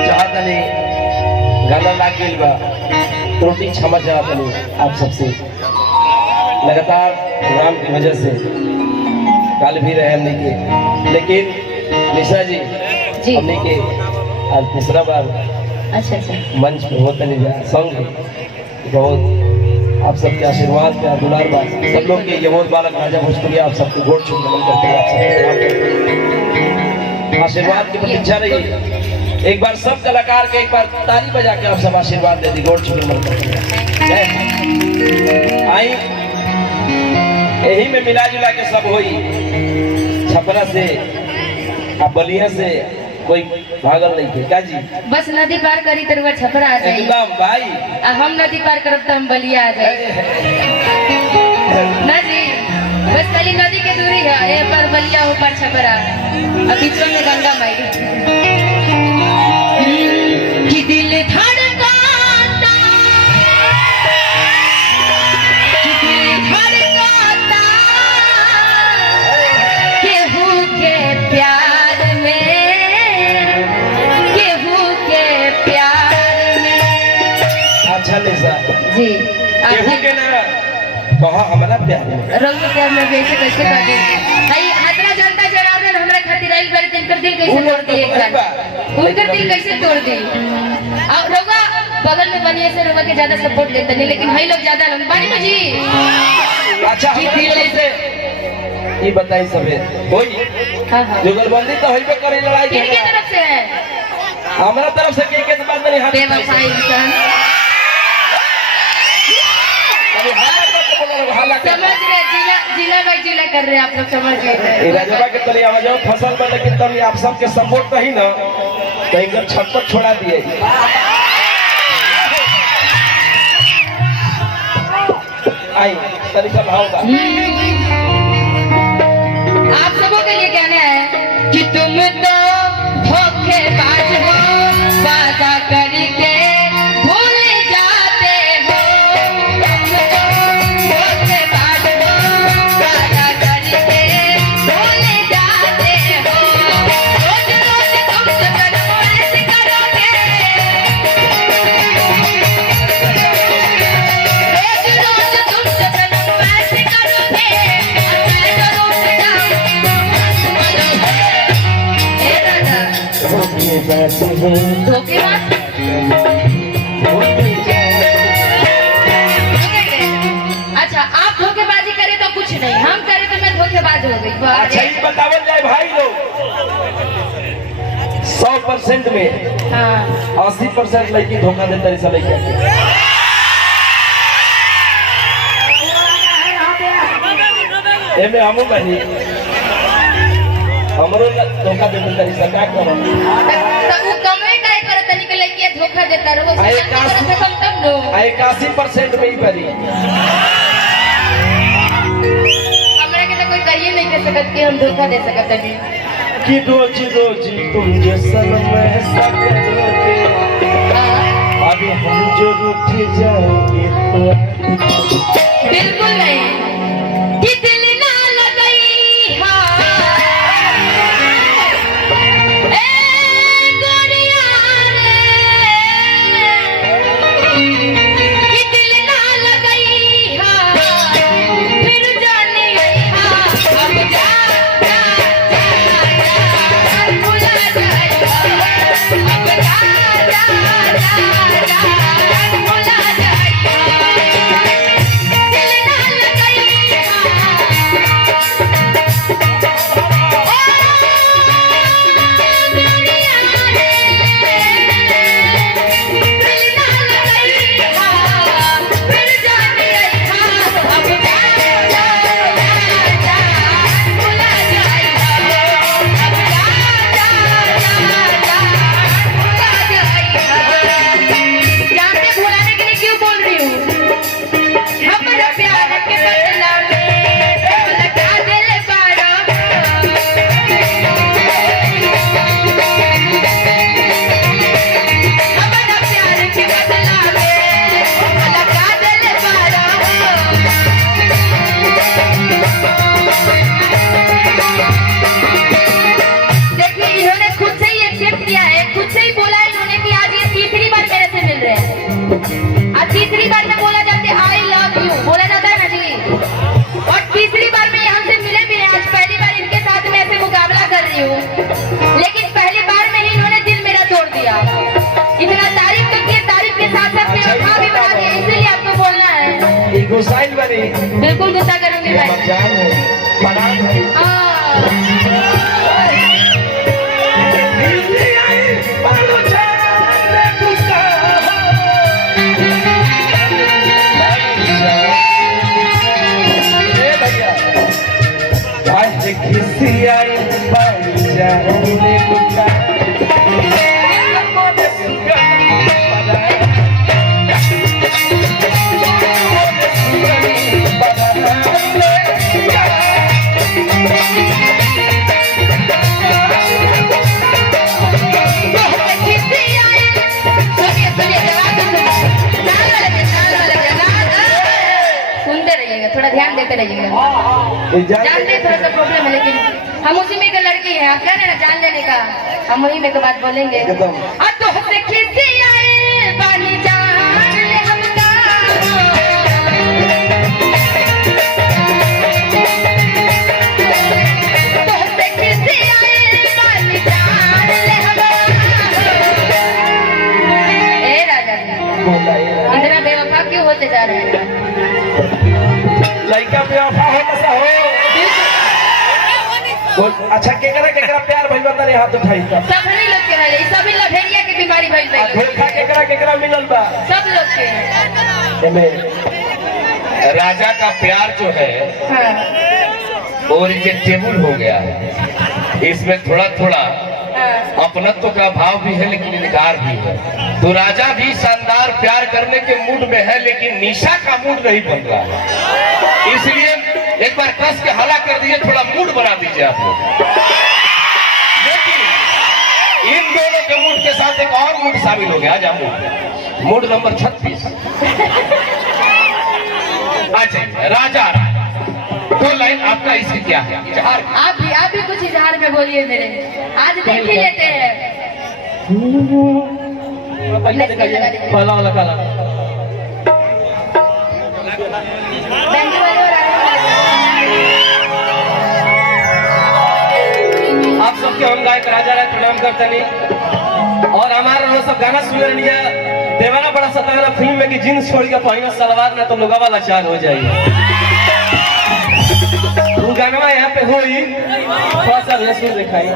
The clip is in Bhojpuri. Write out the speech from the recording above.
चाहतनी गाना लाग गइल बा, त्रुटि क्षमा चाहतनी आप सबसे। लगातार प्रोग्राम की वजह से कल भी रहे हमने के, लेकिन निशा जी हमने के आज तीसरा बार अच्छा मंच पे होते नहीं जा सॉन्ग बहुत आप सबके आशीर्वाद के दुलार बात सब लोग के यमोद बालक राजा भोजपुरी आप सबको गोड़ छू नमन करते हैं। आप सबको आशीर्वाद की प्रतीक्षा रही। एक बार सब कलाकार के एक बार ताली बजा के आप सब आशीर्वाद दे दी, गोड़ छू नमन करते हैं। आई यही में मिला जुला के सब होई। छपरा से आप बलिया से कोई भागल नहीं थे क्या जी? बस नदी पार करी तरवा छपरा आ जाए एकदम भाई। हम नदी पार करब तो हम बलिया आ जाए ना जी। बस खाली नदी के दूरी है, ए पर बलिया ऊपर छपरा और बीच में गंगा माई की दिल धड़काता केहू के प्यार में अच्छा निशा जी केहू के ना कहा हमारा प्यार में रंग प्यार में वैसे कैसे कर दी भाई। हतरा जनता जनार्दन हमरा खातिर आइल बार दिन कर दिल कैसे तोड़ दी एक बार, उनका दिल कैसे तोड़ दी। और रउआ बगल में बनिए से रउआ के ज्यादा सपोर्ट देते नहीं, लेकिन भाई लोग ज्यादा लोग बानी में जी। अच्छा दिल से ये बताई सबे कोई हां जुगलबंदी तो होइबे करे, लड़ाई किनके तरफ से है? हमरा तरफ से के बात नहीं हाथ बेवफाई इंसान समझ रहे, जिला बाई जिला कर रहे आप लोग, समझ गए। राजवा के तले आवाज फसल पर, लेकिन तब आप सबके सपोर्ट नहीं ना कहीं कर छटपट छोड़ा दिए। आई तरीका भाव का आप सबों के लिए कहना है कि तुम तो धोखेबाज हो, वादा करके भूल जाते हो। तुम तो धोखेबाज हो, वादा करके भूल जाते हो। रोज रोज तुम सफर ऐसे करोगे, रोज रोज तुम सफर ऐसे करोगे, मैं तो रुक जाऊंगी। धोखेबाज अच्छा, आप धोखेबाजी करें तो कुछ नहीं, हम करें तो मैं धोखेबाज हो गई। अच्छा ये बतावल जाए भाई लोग 100% में हाँ 80% लड़की धोखा देता है। सब लड़की एमे हमू बनी हमरो धोखा देता है। सब क्या करो तो वो कमे काहे करत तनी के लड़की धोखा देता रहो, से कम तब नो 81% में ही बनी। हमरा के तो कोई करिए नहीं कर सकत कि हम धोखा दे सकत नहीं कि रोज रोज तुम जो सनम ऐसा करोगे, अभी हम जो रुठ जाएंगे तो बिल्कुल नहीं कि दिल ना लगई हाँ ए गोरिया रे, कि दिल ना लगई हाँ फिर जाने हाँ अब जा भुला जाएगा, अब जा भुला जाएगा। दिल ना लगई हाँ बिल्कुल गुस्सा करूंगी ये भाई। हमार जान है, परान है। हिंदी आई बालू जाने गुस्सा ए भैया आज किसी आई बालू जाने गुस्सा सुनते रहिएगा, थोड़ा ध्यान देते रहिएगा। जानते हैं थोड़ा सा प्रॉब्लम है, लेकिन हम उसी में के लड़की हैं। आप कह रहे हैं ना जान लेने का, हम वही में के बात बोलेंगे। एकदम। अब तो हमसे खिसी आए पानी जान ले हमका। तो हमसे खिसी आए पानी जान ले हमका। ए राजा जी, इतना बेवफा क्यों होते जा रहे हैं? लड़का बेवफा हो कैसा हो? अच्छा केकरा प्यार भइल बता रे, हाथ उठाई त सभी लोग के है, सभी लभेरिया की बीमारी भइल बा। धोखा केकरा मिलल बा? सब लोग के। एमे राजा का प्यार जो है हाँ, और ये टेबल हो गया है। इसमें थोड़ा थोड़ा हाँ। अपनत्व का भाव भी है, लेकिन इनकार भी है। तो राजा भी शानदार प्यार करने के मूड में है, लेकिन निशा का मूड नहीं बन रहा है। इसलिए एक बार कस के हला कर दीजिए, थोड़ा मूड बना दीजिए आप लोग। लेकिन इन दोनों के मूड के साथ एक और मूड शामिल हो गया। आज मूड नंबर 36। अच्छा राजा, दो लाइन आपका इसकी क्या है? इजहार। आप भी कुछ इजहार में बोलिए मेरे। आज देख ही लेते हैं। काला वाला काला बैंक वाले और आप सबके हम गायक राजा राय प्रणाम करते नहीं। और हमारे लोग सब गाना सुन रहे हैं। देवाना बड़ा सताना फिल्म में कि जींस छोड़ के पहना सलवार ना तो लोग वाला चार हो जाएगी। वो गाना यहाँ पे हुई, थोड़ा सा रेस में दिखाई।